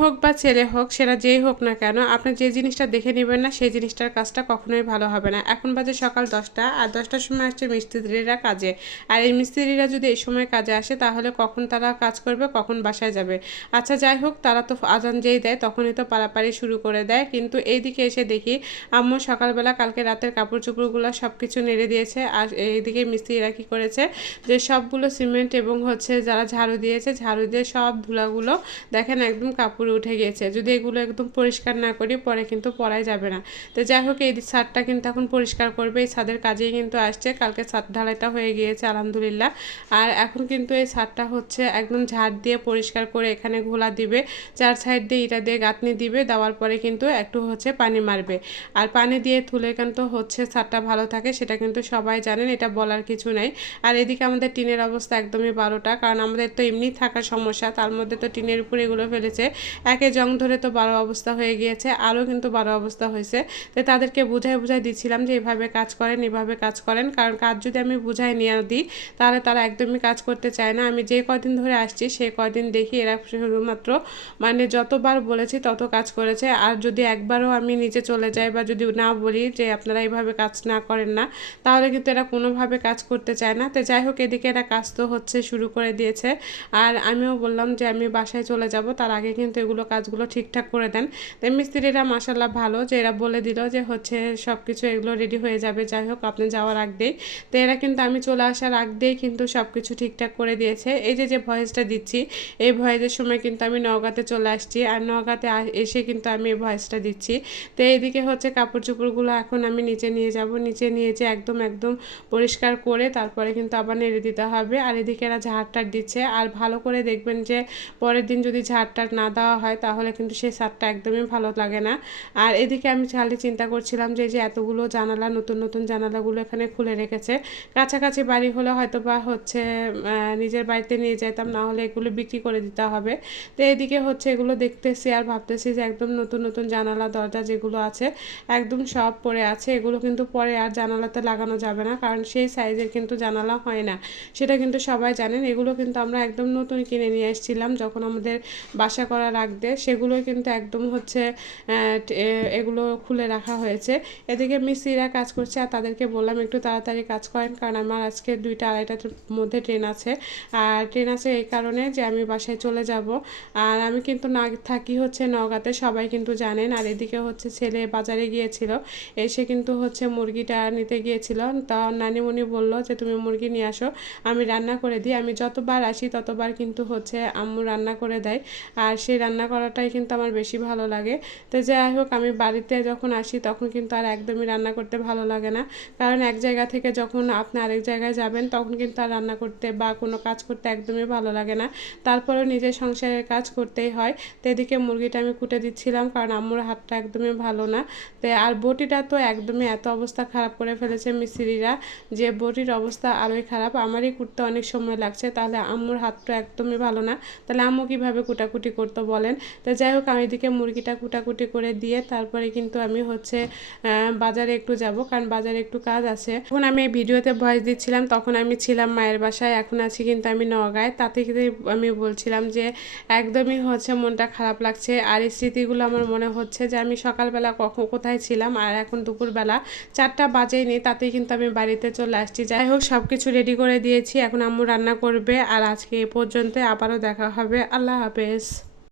হোক বা ছেলে হোক, সেটা যেই হোক না কেন, আপনি যে জিনিসটা দেখে নেবেন না সেই জিনিসটার কাজটা কখনোই ভালো হবে না। এখন বাজে সকাল 10টা, আর 10টার সময় আসছে মিস্ত্রিরা কাজে। আর এই মিস্ত্রিরা যদি এই সময় কাজে আসে তাহলে কখন তারা কাজ করবে, কখন বাসায় যাবে? আচ্ছা যাই হোক, তারা তো আজান যেই দেয় তখনই তো পারাপারি শুরু করে দেয়। কিন্তু এইদিকে এসে দেখি আম্মু সকালবেলা কালকে রাতের কাপড় চোপড়গুলো সব কিছু নেড়ে দিয়েছে। আর এইদিকে মিস্ত্রিরা কী করেছে, যে সবগুলো সিমেন্ট এবং হচ্ছে যারা ঝাড়ু দিয়েছে, ঝাড়ু দিয়ে সব ধুলাগুলো দেখেন একদম কাপড়ে উঠে গিয়েছে। যদি এগুলো একদম পরিষ্কার না করি পরে কিন্তু পরাই যাবে না। তো যাই হোক, এই ছাদটা কিন্তু এখন পরিষ্কার করবে। এই ছাদের কাজেই কিন্তু আসছে, কালকে ছাদ ঢালাইটা হয়ে গিয়েছে আলহামদুলিল্লাহ। আর এখন কিন্তু এই ছাদটা হচ্ছে একদম ঝাড় দিয়ে পরিষ্কার করে এখানে ঘোলা দিবে, 4 সাইড দিয়ে এটা দিয়ে গাঁথনি দিবে, দেওয়ার পরে কিন্তু একটু হচ্ছে পানি মারবে। আর পানি দিয়ে তুলে কিন্তু হচ্ছে ছাদটা ভালো থাকে, সেটা কিন্তু সবাই জানেন, এটা বলার কিছু নাই। আর এদিকে আমাদের টিনের অবস্থা একদমই 12টা, কারণ আমাদের তো এমনি থাকার সমস্যা, তার মধ্যে তো টিনের উপরে এগুলো ফেলেছে। একে জং ধরে তো 12 অবস্থা হয়ে গিয়েছে, আরও কিন্তু 12 অবস্থা হয়েছে। তো তাদেরকে বুঝাই দিচ্ছিলাম যে এভাবে কাজ করেন, এভাবে কাজ করেন, কারণ কাজ যদি আমি বুঝাই নিয়ে দিই তাহলে তারা একদমই কাজ করতে চায় না। আমি যে কদিন ধরে আসছি সেই কদিন দেখি এরা শুধুমাত্র মানে যতবার বলেছি তত কাজ করেছে। আর যদি একবারও আমি নিচে চলে যাই বা যদি না বলি যে আপনারা এইভাবে কাজ না করেন না, তাহলে কিন্তু এরা কোনোভাবে কাজ করতে চায় না। তো যাই হোক, এদিকে এরা কাজ তো হচ্ছে শুরু করে দিয়েছে। আর আমিও বললাম যে আমি বাসায় চলে যাব, তার আগে কিন্তু এগুলো কাজগুলো ঠিকঠাক করে দেন। তো মিস্ত্রিরা মাশাল্লাহ ভালো, যে এরা বলে দিল যে হচ্ছে সব কিছু এগুলো রেডি হয়ে যাবে, যাই হোক আপনি যাওয়ার আগেই। তো এরা কিন্তু আমি চলে আসার আগেই কিন্তু সব কিছু ঠিকঠাক করে দিয়েছে। এই যে ভয়েসটা দিচ্ছি, এই ভয়েসের সময় কিন্তু আমি নওগাঁতে চলে আসছি, আর নওগাঁতে এসে কিন্তু আমি এই ভয়েসটা দিচ্ছি। তো এইদিকে হচ্ছে কাপড় চোপড়গুলো এখন আমি নিচে নিয়ে যাব, নিচে নিয়ে যে একদম পরিষ্কার করে তারপরে কিন্তু আবার নেড়ে দিতে হবে। আর এদিকে এরা ঝাড়টার দিচ্ছে। আর ভালো করে দেখবেন যে পরের দিন যদি ঝাড়টার না দেওয়া হয় তাহলে কিন্তু সেই ছাদটা একদমই ভালো লাগে না। আর এদিকে আমি খালি চিন্তা করছিলাম যে এতগুলো জানালা, নতুন জানালাগুলো এখানে খুলে রেখেছে। কাছাকাছি বাড়ি হলে হয়তো বা হচ্ছে নিজের বাড়িতে নিয়ে যেতাম, না হলে এগুলো বিক্রি করে দিতে হবে। তো এদিকে হচ্ছে এগুলো দেখতেছি আর ভাবতেছি যে একদম নতুন জানালা দরজা যেগুলো আছে একদম সব পড়ে আছে। এগুলো কিন্তু পরে আর জানালাতে লাগানো যাবে না, কারণ সেই সাইজের কিন্তু জানালা হয় না, সেটা কিন্তু সবাই জানেন। এগুলো কিন্তু আমরা একদম নতুন কিনে নিয়ে এসেছিলাম যখন আমাদের বাসা করার আগে, সেগুলো কিন্তু একদম হচ্ছে এগুলো খুলে রাখা হয়েছে। এদিকে মিস্ত্রিরা কাজ করছে, আর তাদেরকে বললাম একটু তাড়াতাড়ি কাজ করেন, কারণ আমার আজকে 2টা 2:30টার মধ্যে ট্রেন আছে। আর ট্রেন আছে এই কারণে যে আমি বাসায় চলে যাব। আর আমি কিন্তু না থাকি হচ্ছে নওগাঁতে, সবাই কিন্তু জানেন। আর এদিকে হচ্ছে ছেলে বাজারে গিয়েছিল, এসে কিন্তু হচ্ছে মুরগিটা নিতে গিয়েছিল। তা নানিমণি বলল যে তুমি মুরগি নিয়ে আসো, আমি রান্না করে দিই। আমি যতবার আসি ততবার কিন্তু হচ্ছে আম্মু রান্না করে দেয়, আর সেই রান্না করাটাই কিন্তু আমার বেশি ভালো লাগে। তো যাই হোক, আমি বাড়িতে যখন আসি তখন কিন্তু আর একদমই রান্না করতে ভালো লাগে না, কারণ এক জায়গা থেকে যখন আপনি আরেক জায়গায় যাবেন তখন কিন্তু আর রান্না করতে বা কোনো কাজ করতে একদমই ভালো লাগে না। তারপরেও নিজের সংসারের কাজ করতেই হয়। তো এদিকে মুরগিটা আমি কুটে দিচ্ছিলাম, কারণ আম্মুর হাতটা একদমই ভালো না। তো আর বটিটা তো একদমই এত অবস্থা খারাপ করে ফেলেছে মিস্ত্রিরা, যে বটির অবস্থা আরোই খারাপ। আমারই কুটতে অনেক সময় লাগছে, তাহলে আম্মুর হাতটা একদমই ভালো না, তাহলে আম্মু কীভাবে কুটাকুটি করতো বলেন। তো যাই হোক, আমি এদিকে মুরগিটা কুটাকুটি করে দিয়ে তারপরে কিন্তু আমি হচ্ছে বাজারে একটু যাব, কারণ বাজারে একটু কাজ আছে। এখন আমি এই ভিডিওতে ভয়েস দিচ্ছিলাম তখন আমি ছিলাম মায়ের বাসায়, এখন আছি কিন্তু আমি নওগাঁয়। তাতে কিন্তু আমি বলছিলাম যে একদমই হচ্ছে মনটা খারাপ লাগছে। আর এই স্মৃতিগুলো আমার মনে হচ্ছে যে আমি সকালবেলা কোথায় ছিলাম, আর এখন দুপুরবেলা 4টা বাজেইনি, তাতেই কিন্তু আমি বাড়িতে চলে আসছি। যাই হোক, সব কিছু রেডি করে দিয়েছি, এখন আম্মু রান্না করবে। আর আজকে এ পর্যন্ত, আবারও দেখা হবে। আল্লাহ হাফেজ।